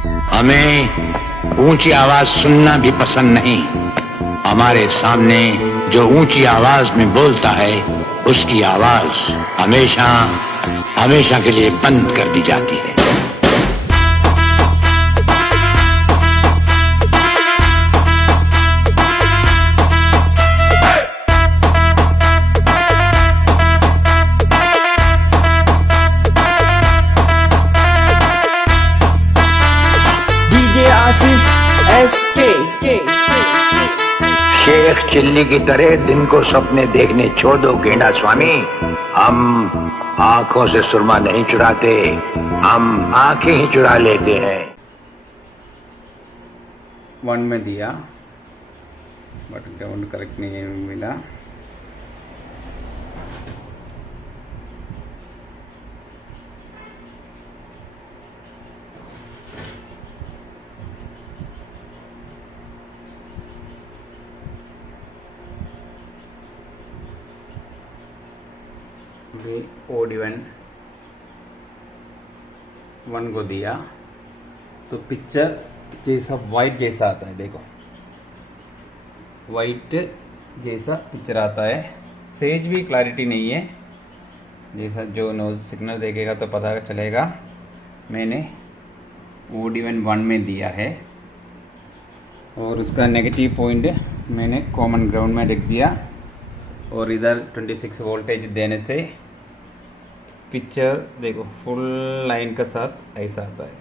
हमें ऊंची आवाज सुनना भी पसंद नहीं। हमारे सामने जो ऊंची आवाज में बोलता है उसकी आवाज हमेशा हमेशा के लिए बंद कर दी जाती है। आशीष एसके। शेख चिल्ली की तरह दिन को सपने देखने छोड़ दो गेंडा स्वामी। हम आंखों से सुरमा नहीं चुराते, हम आंखें ही चुरा लेते हैं। 1 में दिया बट ग्राउंड करेक्ट नहीं मिला। ओड इवन 1 को दिया तो पिक्चर जैसा वाइट जैसा आता है। देखो वाइट जैसा पिक्चर आता है, सेज भी क्लैरिटी नहीं है। जैसा जो नोज सिग्नल देखेगा तो पता चलेगा। मैंने ओड इवन 1 में दिया है और उसका नेगेटिव पॉइंट मैंने कॉमन ग्राउंड में लिख दिया और इधर 26 वोल्टेज देने से पिक्चर देखो फुल लाइन का साथ ऐसा आता है।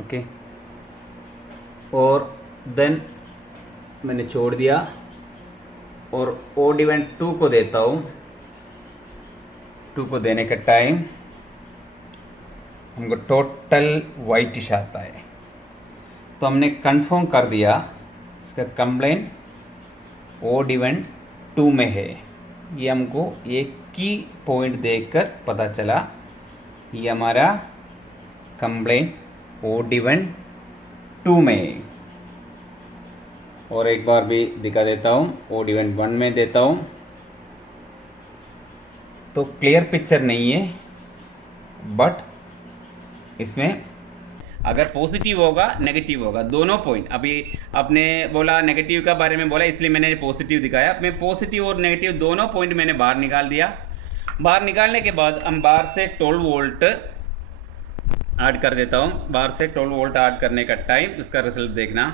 ओके, और देन मैंने छोड़ दिया और ओड इवन 2 को देता हूँ। 2 को देने का टाइम हमको टोटल वाइटिश आता है। तो हमने कंफर्म कर दिया इसका कंप्लेन ओड इवन 2 में है। ये हमको एक की पॉइंट देखकर पता चला ये हमारा कंप्लेन ओड इवन 2 में है। और एक बार भी दिखा देता हूँ, ओड इवन 1 में देता हूँ तो क्लियर पिक्चर नहीं है, बट इसमें अगर पॉजिटिव होगा नेगेटिव होगा दोनों पॉइंट। अभी आपने बोला नेगेटिव का बारे में बोला इसलिए मैंने पॉजिटिव दिखाया। मैं पॉजिटिव और नेगेटिव दोनों पॉइंट मैंने बाहर निकाल दिया। बाहर निकालने के बाद हम बाहर से 12 वोल्ट ऐड कर देता हूँ। बाहर से 12 वोल्ट ऐड करने का टाइम इसका रिजल्ट देखना,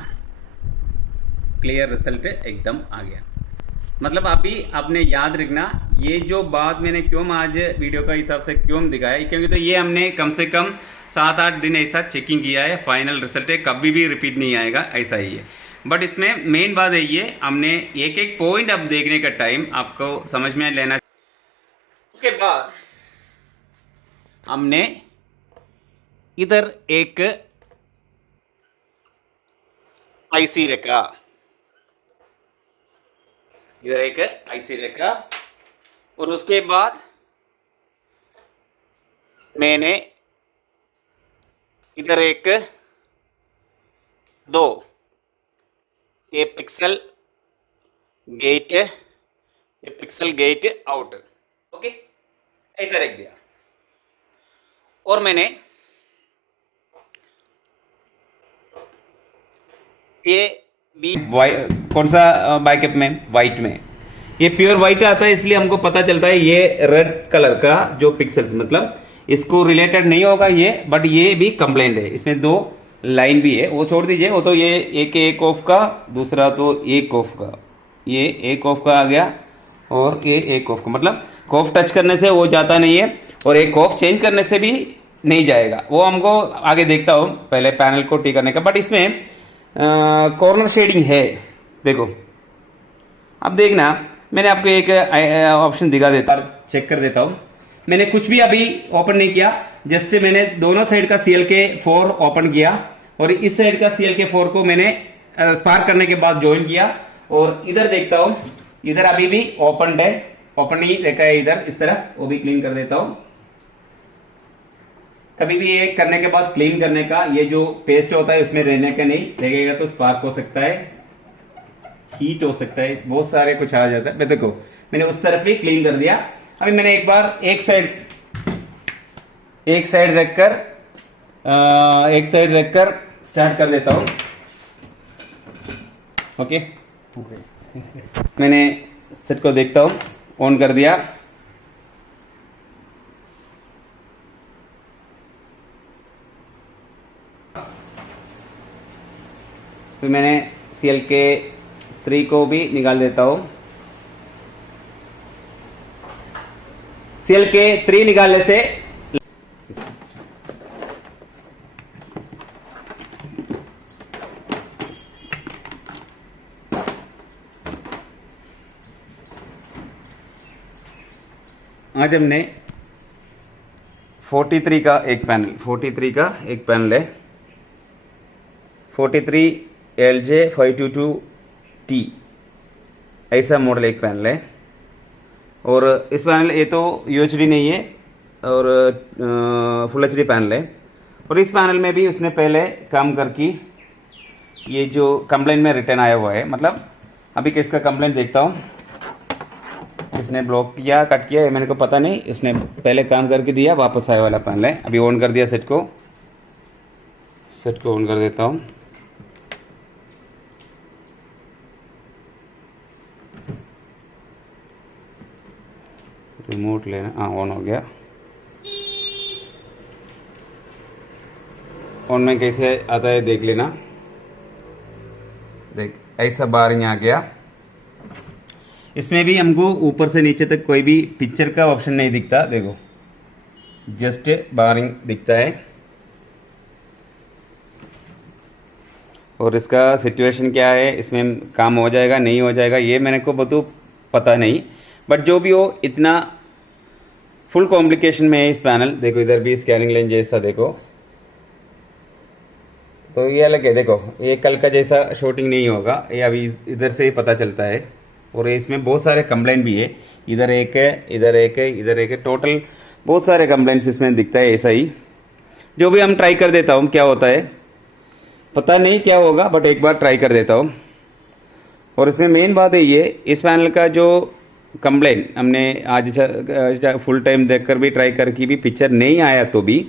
क्लियर रिजल्ट एकदम आ गया। मतलब अभी आपने याद रखना ये जो बात मैंने क्यों आज वीडियो का हिसाब से क्यों दिखाया, क्योंकि तो ये हमने कम से कम 7-8 दिन ऐसा चेकिंग किया है। फाइनल रिजल्ट है, कभी भी रिपीट नहीं आएगा, ऐसा ही है। बट इसमें मेन बात है ये हमने एक एक पॉइंट अब देखने का टाइम आपको समझ में लेना। उसके बाद हमने इधर एक आईसी रखा, इधर एक आईसी रखा और उसके बाद मैंने इधर एक 2 ये पिक्सल गेट आउट, ओके ऐसा रख दिया। और मैंने ये भी कौन सा बैकअप में वाइट में ये प्योर वाइट आता है, इसलिए हमको पता चलता है ये रेड कलर का जो पिक्सल्स मतलब इसको रिलेटेड नहीं होगा ये, बट ये भी कंप्लेंट है। इसमें 2 लाइन भी है, वो छोड़ दीजिए, वो तो ये एक ऑफ का, दूसरा तो एक ऑफ का, ये एक ऑफ का आ गया और ये एक ऑफ का। मतलब ऑफ टच करने से वो जाता नहीं है और एक ऑफ चेंज करने से भी नहीं जाएगा, वो हमको आगे देखता हूँ पहले पैनल को ठीक करने का। बट इसमें कॉर्नर शेडिंग है, देखो अब देखना, मैंने आपको एक ऑप्शन दिखा देता, चेक कर देता हूं। मैंने कुछ भी अभी ओपन नहीं किया, जस्ट मैंने दोनों साइड का CLK4 ओपन किया और इस साइड का CLK4 को मैंने स्पार्क करने के बाद ज्वाइन किया और इधर देखता हूं, इधर अभी भी ओपन है, ओपन ही रखा है इधर इस तरफ, वो भी क्लीन कर देता हूं। कभी भी ये करने के बाद क्लीन करने का, ये जो पेस्ट होता है उसमें रहने का नहीं, लगेगा तो स्पार्क हो सकता है, हीट हो सकता है, बहुत सारे कुछ आ जाता है। देखो मैंने उस तरफ ही क्लीन कर दिया। अभी मैंने एक बार एक साइड रखकर एक साइड रखकर स्टार्ट कर देता हूँ। ओके, मैंने सेट को देखता हूँ, ऑन कर दिया। फिर मैंने CLK3 को भी निकाल देता हूँ। CLK3 निकालने से आज हमने 43 का एक पैनल है, 43 LJ522T ऐसा मॉडल एक पैनल है। और इस पैनल ये तो UHD नहीं है और फुल HD पैनल है। और इस पैनल में भी उसने पहले काम करके ये जो कंप्लेंट में रिटर्न आया हुआ है, मतलब अभी किसका कंप्लेंट देखता हूँ। इसने ब्लॉक किया, कट किया, मेरे को पता नहीं, इसने पहले काम करके दिया, वापस आया वाला पैनल है। अभी ऑन कर दिया सेट को ऑन कर देता हूँ। रिमोट लेना, हाँ ऑन हो गया। ऑन में कैसे आता है देख लेना। देख ऐसा बारिंग आ गया। इसमें भी हमको ऊपर से नीचे तक कोई भी पिक्चर का ऑप्शन नहीं दिखता, देखो जस्ट बारिंग दिखता है। और इसका सिचुएशन क्या है, इसमें काम हो जाएगा नहीं हो जाएगा ये मेरे को बहुत पता नहीं, बट जो भी हो इतना फुल कॉम्प्लिकेशन में है इस पैनल। देखो इधर भी स्कैनिंग लेंस जैसा, देखो तो ये अलग है। देखो ये कल का जैसा शूटिंग नहीं होगा, ये अभी इधर से ही पता चलता है। और इसमें बहुत सारे कंप्लेंट भी है, इधर एक है, इधर एक है, इधर एक है, टोटल बहुत सारे कंप्लेंट्स इसमें दिखता है ऐसा ही। जो भी हम ट्राई कर देता हूँ, क्या होता है पता नहीं क्या होगा, बट एक बार ट्राई कर देता हूँ। और इसमें मेन बात है ये, इस पैनल का जो कंप्लेंट हमने आज फुल टाइम देखकर भी ट्राई करके भी पिक्चर नहीं आया तो भी,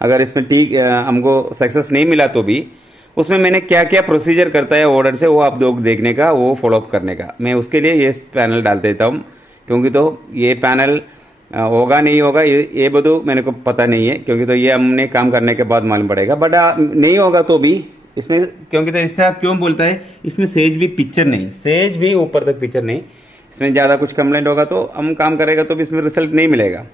अगर इसमें ठीक हमको सक्सेस नहीं मिला तो भी, उसमें मैंने क्या क्या प्रोसीजर करता है ऑर्डर से, वो आप लोग देखने का, वो फॉलोअप करने का, मैं उसके लिए ये पैनल डाल देता हूँ। क्योंकि तो ये पैनल होगा नहीं होगा ये બધું मेरे को पता नहीं है, क्योंकि तो ये हमने काम करने के बाद मालूम पड़ेगा। बट नहीं होगा तो भी इसमें, क्योंकि तो इससे क्यों बोलता है, इसमें सेज भी पिक्चर नहीं, सेज भी ऊपर तक पिक्चर नहीं। इसमें ज़्यादा कुछ कंप्लेंट होगा तो हम काम करेगा तो भी इसमें रिजल्ट नहीं मिलेगा।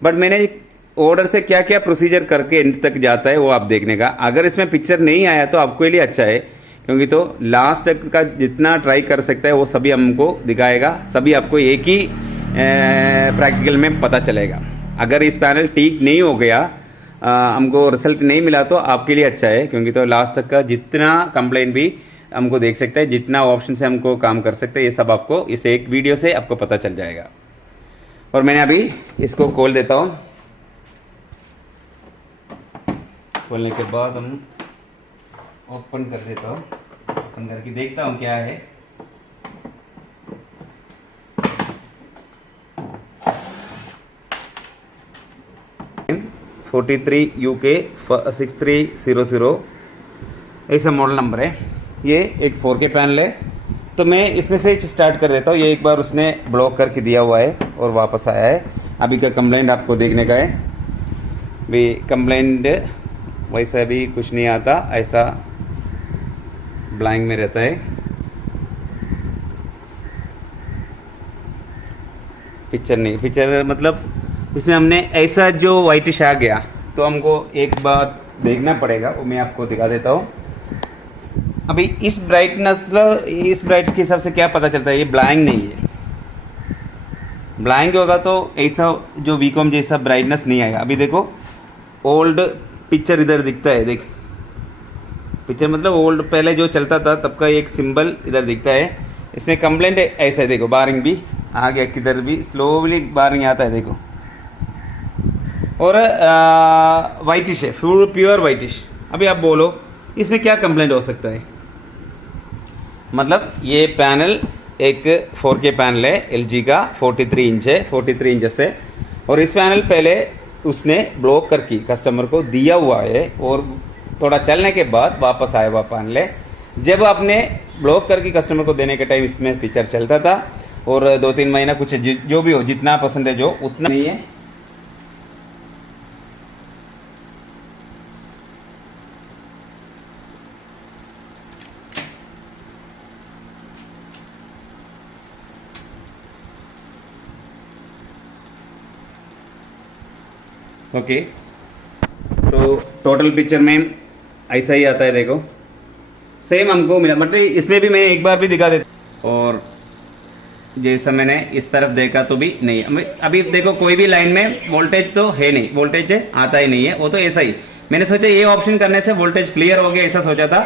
बट मैंने ऑर्डर से क्या क्या प्रोसीजर करके एंड तक जाता है वो आप देखने का। अगर इसमें पिक्चर नहीं आया तो आपके लिए अच्छा है, क्योंकि तो लास्ट तक का जितना ट्राई कर सकता है वो सभी हमको दिखाएगा, सभी आपको एक ही प्रैक्टिकल में पता चलेगा। अगर इस पैनल ठीक नहीं हो गया, हमको रिजल्ट नहीं मिला तो आपके लिए अच्छा है, क्योंकि तो लास्ट तक का जितना कंप्लेंट भी हमको देख सकता है, जितना ऑप्शन से हमको काम कर सकते हैं, ये सब आपको इस एक वीडियो से आपको पता चल जाएगा। और मैंने अभी इसको खोल देता हूँ। खोलने के बाद हम ओपन कर देता हूँ, ओपन करके देखता हूँ क्या है। UK6300 ऐसा मॉडल नंबर है। ये एक 4K पैनल है, तो मैं इसमें से स्टार्ट कर देता हूँ। ये एक बार उसने ब्लॉक करके दिया हुआ है और वापस आया है। अभी का कंप्लेंट आपको देखने का है। भी कंप्लेंट वैसा भी कुछ नहीं आता, ऐसा ब्लैंक में रहता है। पिक्चर नहीं, पिक्चर मतलब इसमें हमने ऐसा जो वाइटिश आ गया तो हमको एक बात देखना पड़ेगा, वो मैं आपको दिखा देता हूँ। अभी इस ब्राइटनेस के हिसाब से क्या पता चलता है, ये ब्लैंक नहीं है। ब्लैंक होगा तो ऐसा जो वीकॉम जैसा ब्राइटनेस नहीं आएगा। अभी देखो ओल्ड पिक्चर इधर दिखता है, देख पिक्चर मतलब ओल्ड पहले जो चलता था तब का एक सिंबल इधर दिखता है। इसमें कंप्लेंट ऐसा है, देखो बारिंग भी आ गया, किधर भी स्लोली बारिंग आता है देखो। और वाइटिश है, फुल प्योर वाइटिश। अभी आप बोलो इसमें क्या कंप्लेंट हो सकता है। मतलब ये पैनल एक 4K पैनल है, LG का 43 इंच है, 43 इंच से। और इस पैनल पहले उसने ब्लॉक करके कस्टमर को दिया हुआ है और थोड़ा चलने के बाद वापस आया हुआ पैनल है। जब आपने ब्लॉक करके कस्टमर को देने के टाइम इसमें पिक्चर चलता था और 2-3 महीना कुछ जो भी हो जितना परसेंटेज हो उतना नहीं है। ओके, तो टोटल पिक्चर में ऐसा ही आता है, देखो सेम हमको मिला। मतलब इसमें भी मैं एक बार भी दिखा देता और जैसा मैंने इस तरफ देखा तो भी नहीं। अभी देखो कोई भी लाइन में वोल्टेज तो है नहीं, वोल्टेज आता ही नहीं है, वो तो ऐसा ही। मैंने सोचा ये ऑप्शन करने से वोल्टेज क्लियर हो गया ऐसा सोचा था,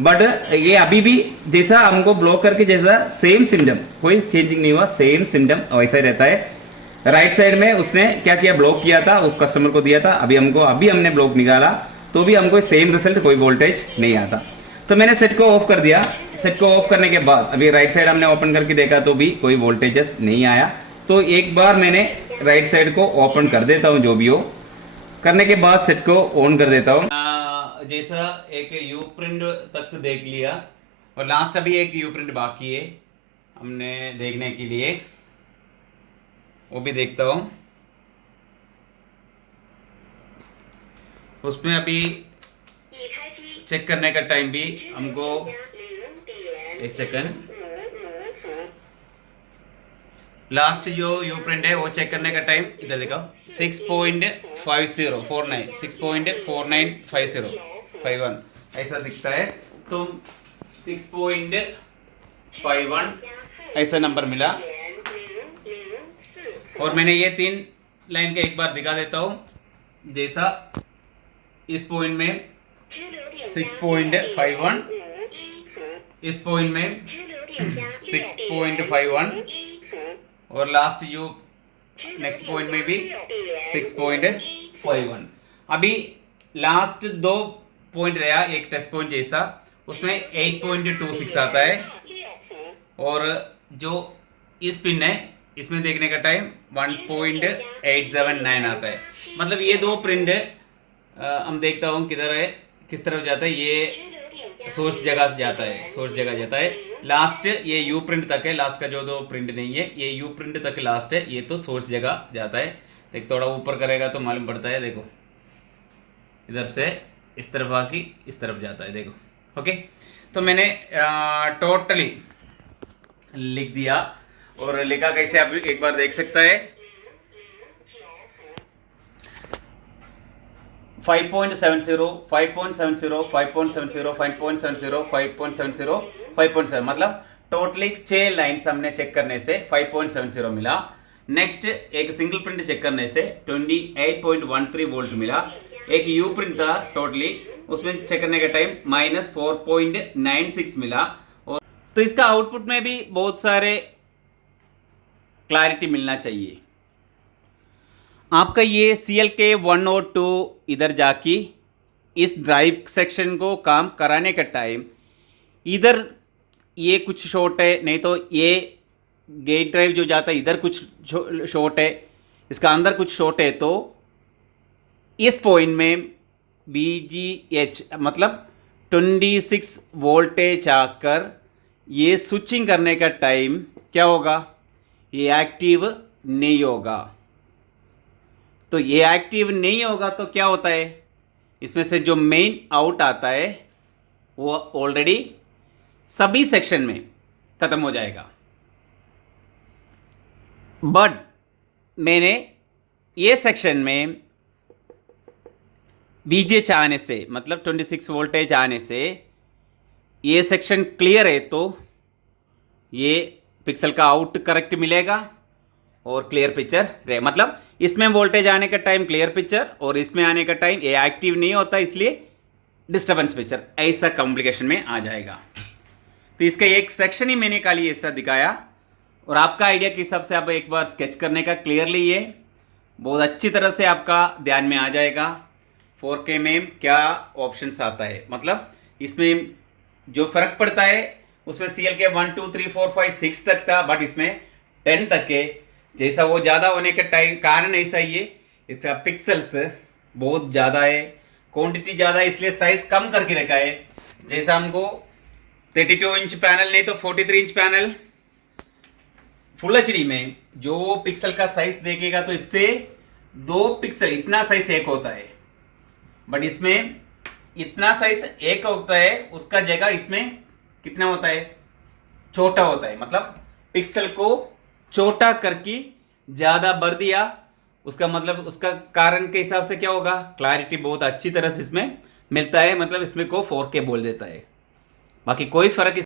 बट ये अभी भी जैसा हमको ब्लॉक करके जैसा सेम सिम्टम, कोई चेंजिंग नहीं हुआ, सेम सिम्टम वैसा ही रहता है। राइट साइड में उसने क्या किया, ब्लॉक किया था, उस कस्टमर को दिया था। अभी हमने ब्लॉक निकाला तो भी हमको सेम रिजल्ट, कोई वोल्टेज नहीं आता। तो मैंने सेट को ऑफ कर दिया। सेट को ऑफ करने के बाद अभी राइट साइड हमने ओपन करके देखा तो भी कोई वोल्टेजेस नहीं आया। तो एक बार मैंने राइट साइड को ओपन कर देता हूं, जो भी हो करने के बाद सेट को ऑन कर देता हूं। जैसा एक यू प्रिंट तक देख लिया और लास्ट अभी एक यू प्रिंट बाकी है हमने देखने के लिए, वो भी देखता हूं। उसमें अभी चेक करने का टाइम भी हमको, एक सेकंड, लास्ट जो यू प्रिंट है वो चेक करने का टाइम इधर देखो 6.5049 6.495051 ऐसा दिखता है। तो 6.51 ऐसा नंबर मिला। और मैंने ये 3 लाइन के एक बार दिखा देता हूँ। जैसा इस पॉइंट में 6.51, इस पॉइंट में 6.51 और लास्ट यू नेक्स्ट पॉइंट में भी 6.51। अभी लास्ट 2 पॉइंट रहा, एक टेस्ट पॉइंट जैसा, उसमें 8.26 आता है और जो इस पिन है इसमें देखने का टाइम 1.879 आता है। मतलब ये 2 प्रिंट हम देखता हूँ किधर है, किस तरफ जाता है। ये सोर्स जगह जाता है, सोर्स जगह जाता है। लास्ट ये यू प्रिंट तक है, लास्ट का जो 2 प्रिंट नहीं है ये यू प्रिंट तक लास्ट है, ये तो सोर्स जगह जाता है। देख थोड़ा ऊपर करेगा तो मालूम पड़ता है, देखो इधर से इस तरफ आके इस तरफ जाता है, देखो। ओके, तो मैंने टोटली लिख दिया और लिखा कैसे आप एक बार देख सकता है। 5.70 5.70 5.70 5.70 5.70 5.7 मतलब टोटली 6 लाइन्स हमने चेक करने से 5.70 मिला। नेक्स्ट एक सिंगल प्रिंट चेक करने से 28.13 वोल्ट मिला। एक यू प्रिंट था टोटली, उसमें चेक करने का टाइम -4.96 मिला। और तो इसका आउटपुट में भी बहुत सारे क्लैरिटी मिलना चाहिए। आपका ये CLK 1 और 2 इधर जाके इस ड्राइव सेक्शन को काम कराने का टाइम इधर ये कुछ शॉर्ट है, नहीं तो ये गेट ड्राइव जो जाता है इधर कुछ शॉर्ट है, इसका अंदर कुछ शॉर्ट है। तो इस पॉइंट में BGH मतलब 26 वोल्टेज आकर ये स्विचिंग करने का टाइम क्या होगा, ये एक्टिव नहीं होगा। तो ये एक्टिव नहीं होगा तो क्या होता है, इसमें से जो मेन आउट आता है वो ऑलरेडी सभी सेक्शन में खत्म हो जाएगा। बट मैंने ये सेक्शन में BGH आने से मतलब 26 वोल्टेज आने से ये सेक्शन क्लियर है, तो ये पिक्सल का आउट करेक्ट मिलेगा और क्लियर पिक्चर रहे। मतलब इसमें वोल्टेज आने का टाइम क्लियर पिक्चर और इसमें आने का टाइम ये एक्टिव नहीं होता, इसलिए डिस्टर्बेंस पिक्चर, ऐसा कॉम्प्लिकेशन में आ जाएगा। तो इसका एक सेक्शन ही मैंने खाली ऐसा दिखाया और आपका आइडिया के हिसाब से आप एक बार स्केच करने का क्लियरली ये बहुत अच्छी तरह से आपका ध्यान में आ जाएगा 4K में क्या ऑप्शंस आता है। मतलब इसमें जो फर्क पड़ता है उसमें CLK 1 2 3 4 5 6 तक था, बट इसमें 10 तक है। जैसा वो ज़्यादा होने का टाइम कारण ऐसा ही है, इसका पिक्सल्स बहुत ज़्यादा है, क्वांटिटी ज़्यादा है, इसलिए साइज कम करके रखा है। जैसा हमको 32 इंच पैनल नहीं तो 43 इंच पैनल फुल एचडी में जो पिक्सल का साइज देखेगा तो इससे 2 पिक्सल इतना साइज एक होता है, बट इसमें इतना साइज एक होता है, उसका जगह इसमें कितना होता है, छोटा होता है। मतलब पिक्सल को छोटा करके ज़्यादा भर दिया, उसका मतलब उसका कारण के हिसाब से क्या होगा, क्लैरिटी बहुत अच्छी तरह से इसमें मिलता है, मतलब इसमें को 4K बोल देता है। बाकी कोई फर्क